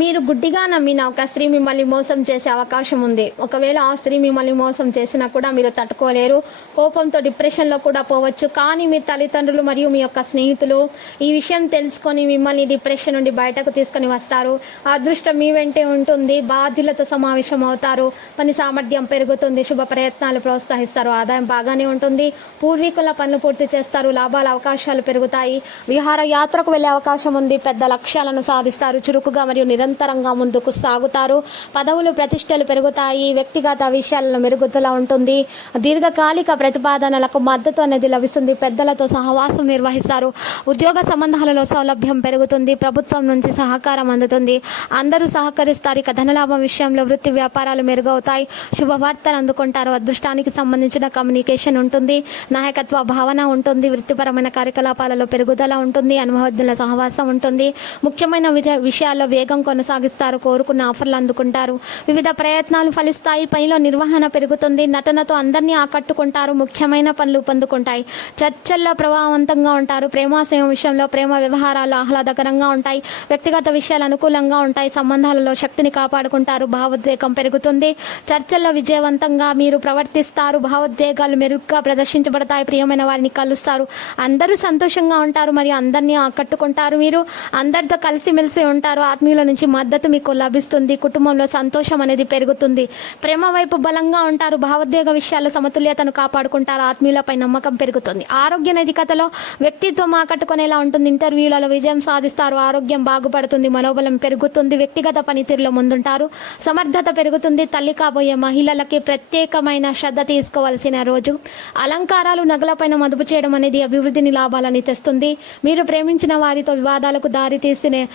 మీరు గుడ్డిగా నమ్మిన ఒక స్త్రీ మిమ్మల్ని మోసం చేసే అవకాశం ఉంది. ఒకవేళ ఆ స్త్రీ మిమ్మల్ని మోసం చేసినా కూడా మీరు తట్టుకోలేరు. కోపంతో డిప్రెషన్లో కూడా పోవచ్చు. కానీ మీ తల్లిదండ్రులు మరియు మీ యొక్క స్నేహితులు ఈ విషయం తెలుసుకొని మిమ్మల్ని డిప్రెషన్ నుండి బయటకు తీసుకొని వస్తారు. అదృష్టం మీ వెంటే ఉంటుంది. బాధ్యులతో సమావేశం అవుతారు. పని సామర్థ్యం పెరుగుతుంది. శుభ ప్రయత్నాలు ప్రోత్సహిస్తారు. ఆదాయం బాగానే ఉంటుంది. పూర్వీకుల పనులు పూర్తి చేస్తారు. లాభాల అవకాశాలు పెరుగుతాయి. విహార యాత్రకు వెళ్ళే అవకాశం ఉంది. పెద్ద లక్ష్యాలను సాధిస్తారు. చురుకుగా మరియు నిర నిరంతరంగా ముందుకు సాగుతారు. పదవులు ప్రతిష్టలు పెరుగుతాయి. వ్యక్తిగత విషయాలలో మెరుగుదల ఉంటుంది. దీర్ఘకాలిక ప్రతిపాదనలకు మద్దతు అనేది లభిస్తుంది. పెద్దలతో సహవాసం నిర్వహిస్తారు. ఉద్యోగ సంబంధాలలో సౌలభ్యం పెరుగుతుంది. ప్రభుత్వం నుంచి సహకారం అందుతుంది. అందరూ సహకరిస్తారు. ఇక ధనలాభం విషయంలో వృత్తి వ్యాపారాలు మెరుగవుతాయి. శుభవార్తలు అందుకుంటారు. అదృష్టానికి సంబంధించిన కమ్యూనికేషన్ ఉంటుంది. నాయకత్వ భావన ఉంటుంది. వృత్తిపరమైన కార్యకలాపాలలో పెరుగుదల ఉంటుంది. అనుభవజ్ఞుల సహవాసం ఉంటుంది. ముఖ్యమైన విజయ విషయాల్లో వేగం కొనసాగిస్తారు కోరుకున్న ఆఫర్లు అందుకుంటారు. వివిధ ప్రయత్నాలు ఫలిస్తాయి పనిలో నిర్వహణ పెరుగుతుంది నటనతో అందరినీ ఆకట్టుకుంటారు ముఖ్యమైన పనులు పొందుకుంటాయి. చర్చల్లో ప్రభావవంతంగా ఉంటారు ప్రేమాశయం విషయంలో ప్రేమ వ్యవహారాలు ఆహ్లాదకరంగా ఉంటాయి వ్యక్తిగత విషయాలు అనుకూలంగా ఉంటాయి సంబంధాలలో శక్తిని కాపాడుకుంటారు భావోద్వేగం పెరుగుతుంది. చర్చల్లో విజయవంతంగా మీరు ప్రవర్తిస్తారు భావోద్వేగాలు మెరుగ్గా ప్రదర్శించబడతాయి ప్రియమైన వారిని కలుస్తారు. అందరూ సంతోషంగా ఉంటారు మరియు అందరినీ ఆకట్టుకుంటారు మీరు. అందరితో కలిసిమెలిసి ఉంటారు ఆత్మీయుల నుంచి మద్దతు మీకు లభిస్తుంది. కుటుంబంలో సంతోషం అనేది పెరుగుతుంది. ప్రేమ వైపు బలంగా ఉంటారు. భావోద్వేగ విషయాల సమతుల్యతను కాపాడుకుంటారు. ఆత్మీయులపై నమ్మకం పెరుగుతుంది. ఆరోగ్య నైతికతలో వ్యక్తిత్వం ఆకట్టుకునేలా ఉంటుంది. ఇంటర్వ్యూలలో విజయం సాధిస్తారు. ఆరోగ్యం బాగుపడుతుంది. మనోబలం పెరుగుతుంది. వ్యక్తిగత పనితీరులో ముందుంటారు. సమర్థత పెరుగుతుంది. తల్లి కాబోయే మహిళలకి ప్రత్యేకమైన శ్రద్ధ తీసుకోవాల్సిన రోజు. అలంకారాలు నగలపైన మదుపు చేయడం అనేది అభివృద్ధిని లాభాలని తెస్తుంది. మీరు ప్రేమించిన వారితో వివాదాలకు దారి తీసిన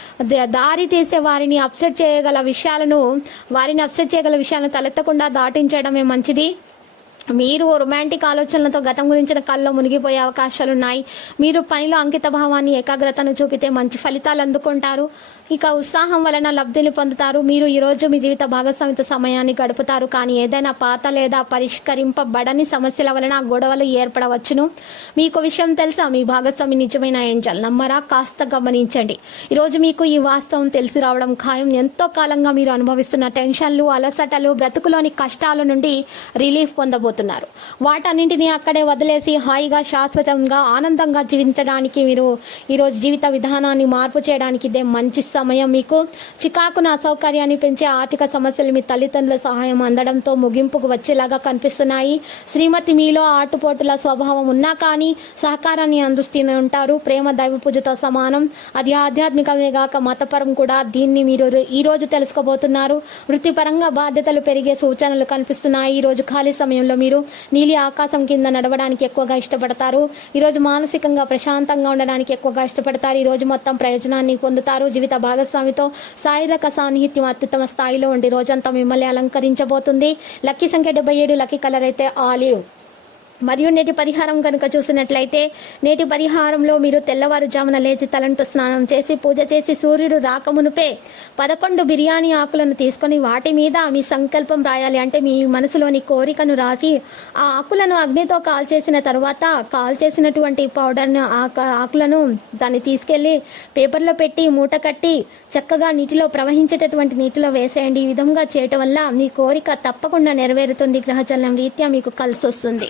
దారి తీసే వారిని అప్సెట్ చేయగల విషయాలను వారిని అప్సెట్ చేయగల విషయాలను తలెత్తకుండా దాటించడమే మంచిది. మీరు రొమాంటిక్ ఆలోచనలతో గతం గురించిన కళ్ళలో మునిగిపోయే అవకాశాలు ఉన్నాయి మీరు పనిలో అంకిత భావాన్ని ఏకాగ్రతను చూపితే మంచి ఫలితాలు అందుకుంటారు. ఇక ఉత్సాహం వలన లబ్ధిని పొందుతారు. మీరు ఈరోజు మీ జీవిత భాగస్వామితో సమయాన్ని గడుపుతారు. కానీ ఏదైనా పాత లేదా పరిష్కరింపబడని సమస్యల వలన గొడవలు ఏర్పడవచ్చును. మీకు విషయం తెలుసా? మీ భాగస్వామి నిజమైన ఏంజల్. నమ్మరా? కాస్త గమనించండి. ఈరోజు మీకు ఈ వాస్తవం తెలిసి రావడం ఖాయం. ఎంతో కాలంగా మీరు అనుభవిస్తున్న టెన్షన్లు అలసటలు బ్రతుకులోని కష్టాల నుండి రిలీఫ్ పొందబోతున్నారు. వాటన్నింటినీ అక్కడే వదిలేసి హాయిగా శాశ్వతంగా ఆనందంగా జీవించడానికి మీరు ఈరోజు జీవిత విధానాన్ని మార్పు చేయడానికి ఇదే మంచి సమయం మీకు. చికాకున అసౌకర్యాన్ని పెంచే ఆర్థిక సమస్యలు మీ తల్లిదండ్రుల సహాయం అందడంతో ముగింపుకు వచ్చేలాగా కనిపిస్తున్నాయి. శ్రీమతి మీలో ఆటుపోటుల స్వభావం ఉన్నా కానీ సహకారాన్ని అందిస్తూనే ఉంటారు. ప్రేమ దైవ పూజతో సమానం. అది ఆధ్యాత్మికమే గాక మతపరం కూడా. దీన్ని మీరు ఈ రోజు తెలుసుకోబోతున్నారు. వృత్తిపరంగా బాధ్యతలు పెరిగే సూచనలు కనిపిస్తున్నాయి. ఈ రోజు ఖాళీ సమయంలో మీరు నీలి ఆకాశం కింద నడవడానికి ఎక్కువగా ఇష్టపడతారు. ఈరోజు మానసికంగా ప్రశాంతంగా ఉండడానికి ఎక్కువగా ఇష్టపడతారు. ఈ రోజు మొత్తం ప్రయోజనాన్ని పొందుతారు. జీవిత భాగస్వామితో శారీరక సాన్నిహిత్యం అత్యుత్తమ స్థాయిలో ఉండి రోజంతా మిమ్మల్ని అలంకరించబోతుంది. లక్కీ సంఖ్య డెబ్బై ఏడు లక్కీ కలర్ అయితే ఆలివ్. మరియు నేటి పరిహారం కనుక చూసినట్లయితే నేటి పరిహారంలో మీరు తెల్లవారుజామున లేచి తలంటు స్నానం చేసి పూజ చేసి సూర్యుడు రాకమునుపే పదకొండు బిర్యానీ ఆకులను తీసుకొని వాటి మీద మీ సంకల్పం రాయాలి. అంటే మీ మనసులోని కోరికను రాసి ఆ ఆకులను అగ్నితో కాల్చేసిన తర్వాత కాల్చేసినటువంటి పౌడర్ను ఆ ఆకులను దాన్ని తీసుకెళ్ళి పేపర్లో పెట్టి మూట కట్టి చక్కగా నీటిలో ప్రవహించేటటువంటి నీటిలో వేసేయండి. ఈ విధంగా చేయటం వల్ల మీ కోరిక తప్పకుండా నెరవేరుతుంది. గ్రహచలనం రీత్యా మీకు కలిసి వస్తుంది